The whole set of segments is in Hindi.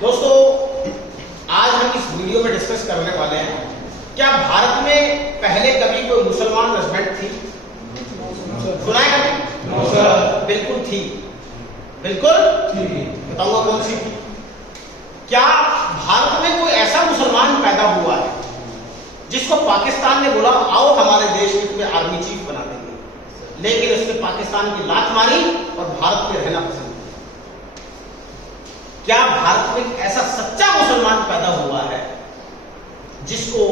दोस्तों, आज हम इस वीडियो में डिस्कस करने वाले हैं, क्या भारत में पहले कभी कोई मुसलमान रेजिडेंट थी? सुना है कभी? बिल्कुल थी। बिल्कुल बताऊंगा कौन सी। क्या भारत में कोई ऐसा मुसलमान पैदा हुआ है जिसको पाकिस्तान ने बोला आओ हमारे देश में तुम्हें आर्मी चीफ बना देंगे, लेकिन उसने पाकिस्तान की लात मारी और भारत में रहना पसंद? क्या भारत में ऐसा सच्चा मुसलमान पैदा हुआ है जिसको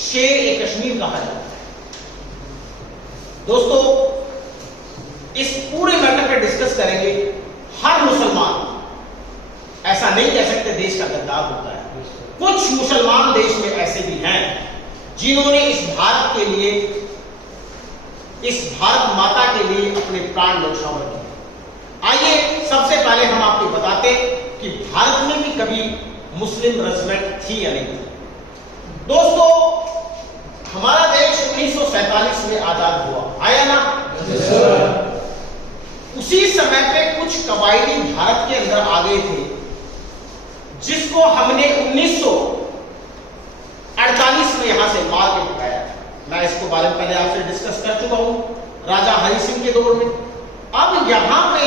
शेर-ए-कश्मीर कहा जाता है? दोस्तों, इस पूरे मैटर पे डिस्कस करेंगे। हर मुसलमान ऐसा नहीं कह सकते देश का गद्दार होता है। कुछ मुसलमान देश में ऐसे भी हैं जिन्होंने इस भारत के लिए, इस भारत माता के लिए अपने प्राण न्यौछावर किए। आइए सबसे पहले हम आपको बताते कि भारत में भी कभी मुस्लिम रेजिडेंट थी या नहीं। दोस्तों, हमारा देश 1947 में आजाद हुआ, आया ना? उसी समय पे कुछ कबायली भारत के अंदर आ गए थे जिसको हमने 1948 में यहां से मार के भगाया। मैं इसको बारे में पहले आपसे डिस्कस कर चुका हूं, राजा हरि सिंह के दौर में। अब यहां पे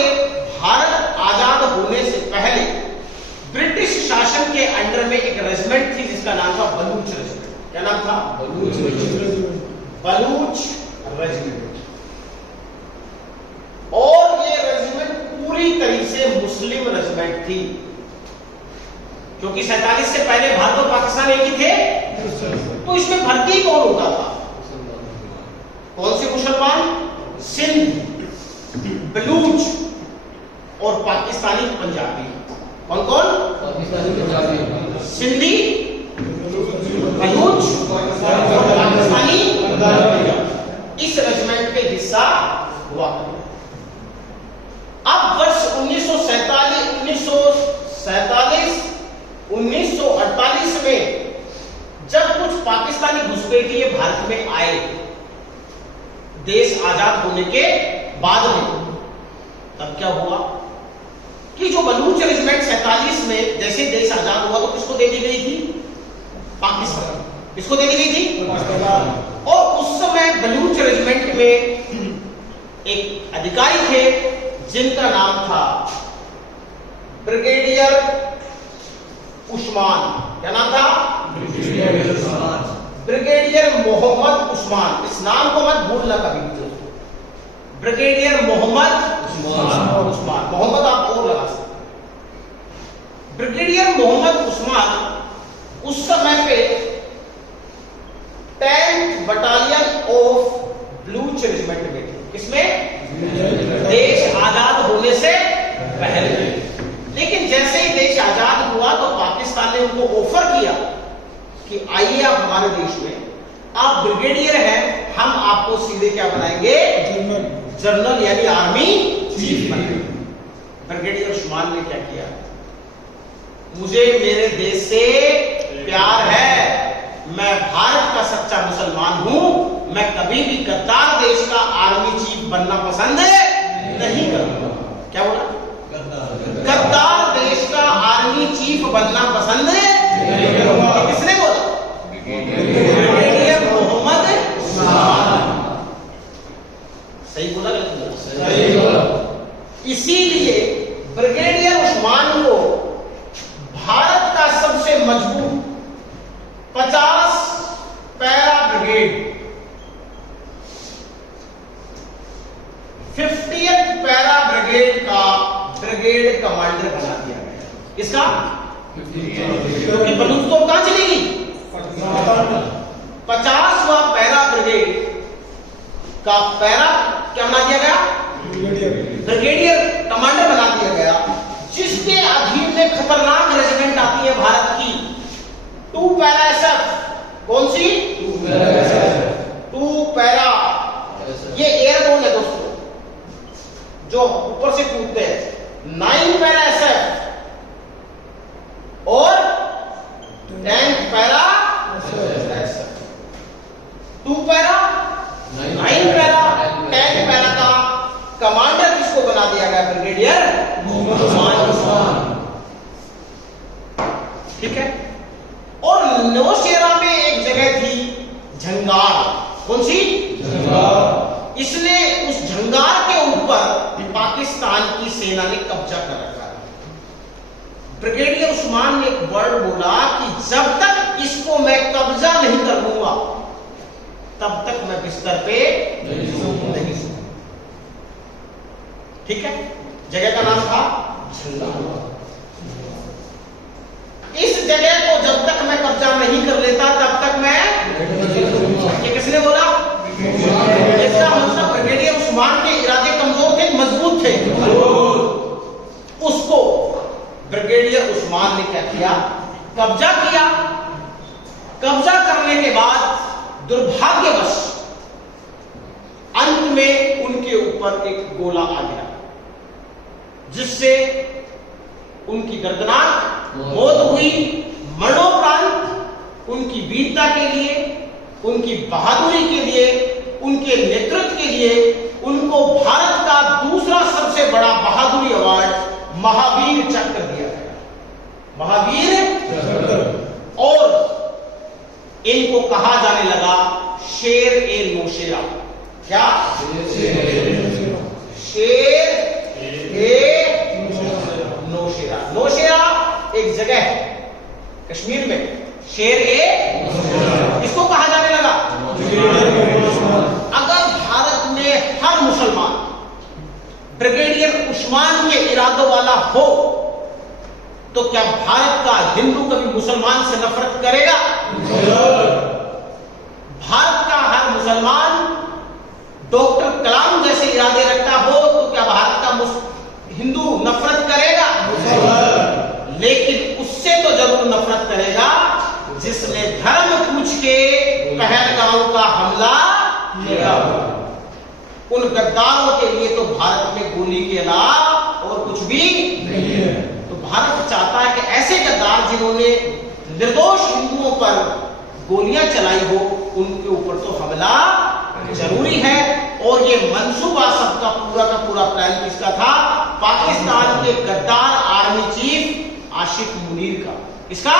भारत आजाद होने से पहले ब्रिटिश शासन के अंडर में एक रेजिमेंट थी जिसका नाम था बलूच रेजिमेंट। क्या नाम था? बलूच रेजिमेंट। और ये रेजिमेंट पूरी तरह से मुस्लिम रेजिमेंट थी, क्योंकि 47 से पहले भारत और पाकिस्तान एक ही थे। तो इसमें भर्ती कौन होता था? कौन से मुसलमान? सिंध, बलूच और पाकिस्तानी पंजाबी। कौन कौन? पाकिस्तानी पंजाबी, सिंधी, बलूच और पाकिस्तानी इस रेजिमेंट के हिस्सा हुआ। अब वर्ष 1948 में जब कुछ पाकिस्तानी घुसपैठिए भारत में आए, देश आजाद होने के बाद में, तब क्या हुआ कि जो बलूच रेजिमेंट 47 में जैसे देश आजाद हुआ तो किसको दे दी गई थी? पाकिस्तान। किसको दे दी गई थी? और उस समय बलूच रेजिमेंट में एक अधिकारी थे जिनका नाम था ब्रिगेडियर उस्मान। क्या नाम था? ब्रिगेडियर मोहम्मद उस्मान। इस नाम को मत भूलना कभी भी दोस्तों, ब्रिगेडियर मोहम्मद उस्मान। मोहम्मद आप और लगा सकते। ब्रिगेडियर मोहम्मद उस्मान उस समय पे 10th battalion of Baloch regiment में थे। किसमें? देश आजाद होने से पहले। लेकिन जैसे ही देश आजाद हुआ तो पाकिस्तान ने उनको ऑफर किया कि आइए आप हमारे देश में, आप ब्रिगेडियर हैं, हम आपको सीधे क्या बनाएंगे? जनरल यानी आर्मी चीफ बनाएंगे। ब्रिगेडियर उस्मान ने क्या किया? मुझे मेरे देश से प्यार है, मैं भारत का सच्चा मुसलमान हूं, मैं कभी भी गद्दार देश का आर्मी चीफ बनना पसंद नहीं करूंगा। क्या बोला? गद्दार देश का आर्मी चीफ बनना पसंद नहीं करूंगा। किसने बोला? ब्रिगेडियर मोहम्मद उस्मान। सही बोला? सही बोला। इसीलिए ब्रिगेडियर उस्मान को भारत का सबसे मजबूत 50 para brigade, 50th para brigade का ब्रिगेड कमांडर बना दिया गया। किसका? क्योंकि बलूच तो कहां चली गई? 50वां पैरा ब्रिगेड का पैरा क्या बना दिया गया? ब्रिगेडियर कमांडर बना दिया गया, जिसके अधीन में खतरनाक रेजिमेंट आती है भारत की 2 पैरा SF। कौन सी? 2 पैरा। ये एयरबोर्न है दोस्तों, जो ऊपर से कूदते हैं। 9 पैरा SF और 10 para SF। 2 para, 9 para, 10 para का कमांडर किसको बना दिया गया? ब्रिगेडियर मोहम्मद उस्मान। ब्रिगेडियर उस्मान ने एक वर्ड बोला कि जब तक इसको मैं कब्जा नहीं कर लूंगा तब तक मैं बिस्तर पे नहीं सो। ठीक है, जगह का नाम था इस जगह को जब तक मैं कब्जा नहीं कर लेता तब तक मैं, ये किसने बोला? इसका मतलब ब्रिगेडियर उस्मान के इरादे कमजोर थे, मजबूत थे। उसको ब्रिगेडियर उस्मान ने क्या किया? कब्जा किया। कब्जा करने के बाद दुर्भाग्यवश अंत में उनके ऊपर एक गोला आ गया जिससे उनकी दर्दनाक मौत हुई। मरणोपरांत उनकी वीरता के लिए, उनकी बहादुरी के लिए, उनके नेतृत्व के लिए उनको भारत का दूसरा सबसे बड़ा बहादुरी अवार्ड महावीर चक्र दिया गया। महावीर चक्र। और इनको कहा जाने लगा शेर ए नौशेरा। क्या? शेर ए नौशेरा। नौशेरा एक जगह है कश्मीर में, शेर ए इसको कहा जाने लगा। अगर भारत में हर मुसलमान ब्रिगेडियर उस्मान के इरादों वाला हो तो क्या भारत का हिंदू कभी मुसलमान से नफरत करेगा? भारत का हर मुसलमान डॉक्टर कलाम जैसे इरादे रखता हो तो क्या भारत का हिंदू नफरत करेगा? लेकिन उससे तो जरूर नफरत करेगा जिसने धर्म पूछ के पहलगाम का हमला किया। उन गद्दारों के लिए तो भारत में गोली के अलावा और कुछ भी नहीं है। तो भारत चाहता है कि ऐसे गद्दार जिन्होंने निर्दोष हिंदुओं पर गोलियां चलाई हो उनके ऊपर तो हमला जरूरी है। और ये मंसूबा सबका पूरा का पूरा प्लान किसका था? पाकिस्तान के गद्दार आर्मी चीफ आशिक मुनीर का। इसका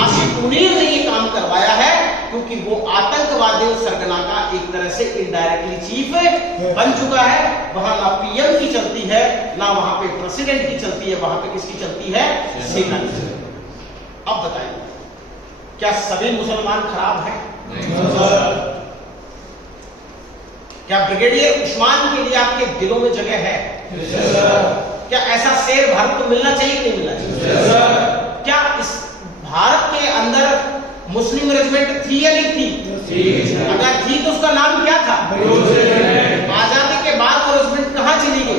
आशिक मुनीर ने ये काम करवाया है क्योंकि वो आतंकवादी सरगना का एक तरह से इनडायरेक्टली चीफ बन चुका है। वहां ना पीएम की चलती है, ना वहां पे प्रेसिडेंट की चलती है, वहां पे किसकी चलती है? सेना की। अब बताइए, क्या सभी मुसलमान खराब हैं? क्या ब्रिगेडियर उस्मान के लिए आपके दिलों में जगह है? क्या ऐसा शेर भारत को मिलना चाहिए कि नहीं मिलना चाहिए? क्या इस भारत के अंदर मुस्लिम रेजिमेंट थी या नहीं थी? अगर थी तो उसका नाम क्या था? आजादी के बाद वो रेजिमेंट कहां चली गई?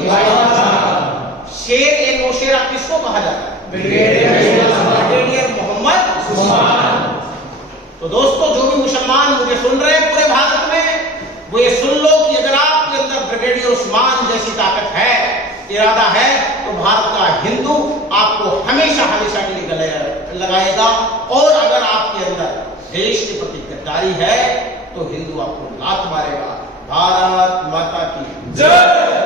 शेर ए नौशेरा किसको कहा जाता है? ब्रिगेडियर मोहम्मद उस्मान। तो दोस्तों, जो भी मुसलमान मुझे सुन रहे हैं पूरे भारत में, वो ये सुन लो कि अगर आपके अंदर ब्रिगेडियर उस्मान जैसी ताकत है, इरादा है, तो भारत का हिंदू आपको हमेशा हमेशा के लिए गले लगाएगा। और अगर आपके अंदर देश के प्रति गद्दारी है तो हिंदू आपको लात मारेगा। भारत माता की जय।